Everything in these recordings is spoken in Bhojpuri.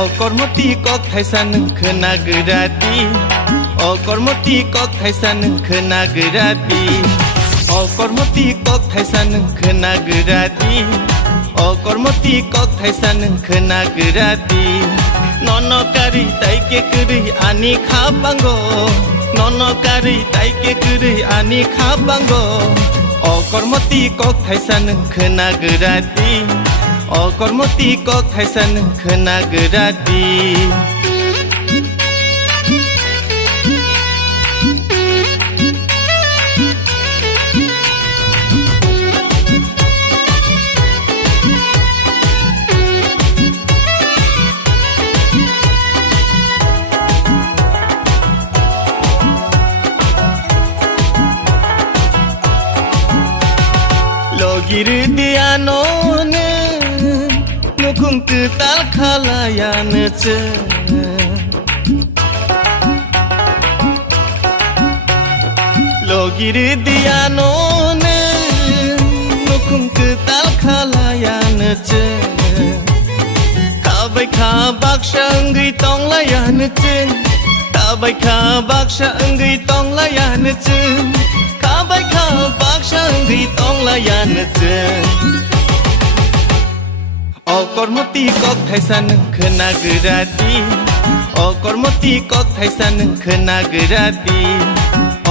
अकर्मति कक थाइसान खोना गोराति अकर्मति कक थाइसान खोना गोराति अकर्मति कक थाइसान खोना गोराति अकर्मति कक थाइसान खोना गोराति ननकारि ताइके कुरै आनि खाबांगो ननकारि ताइके कुरै आनि खाबांगो अकर्मति कक थाइसान खोना गोराति अकर्मति कक थाइसान खोना गोराति Logir dianone nukung ketal khalayan ce Logir dianone nukung ketal khalayan ce Kabai khabak sangui tong layan ce Kabai khabak sangui tong layan ce Kabai khabak sangui tong layan ce अकर्मति कक थाइसान खोना गोराति अकर्मति कक थाइसान खोना गोराति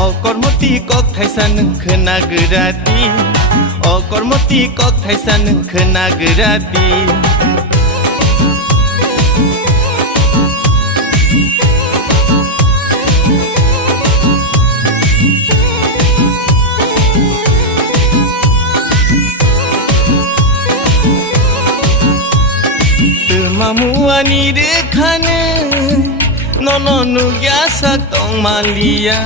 अकर्मति कक थाइसान खोना गोराति अकर्मति कक थाइसान खोना गोराति Mamuani dekhane nono nugya satong malia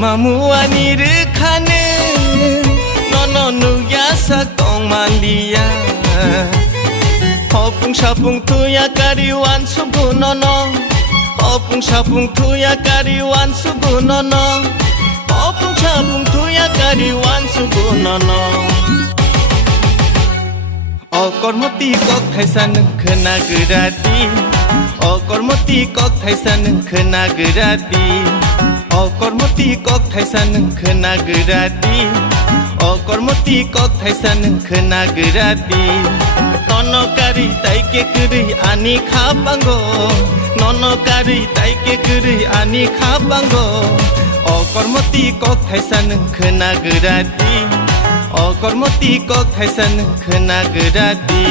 Mamuani dekhane nono nugya satong malia Hopung sapung tuya kariwan subu nono Hopung sapung tuya kariwan subu nono Hopung sapung tuya kariwan subu nono अकर्मति कक थाइसान खोना गोराति अकर्मति कक थाइसान खोना गोराति अकर्मति कक थाइसान खोना गोराति अकर्मति कक थाइसान खोना गोराति ननकारि ताइके कुरै आनि खाबांगो ननकारि ताइके कुरै आनि खाबांगो अकर्मति कक थाइसान खोना गोराति अकर्मति कक थाइसान खोना गोराति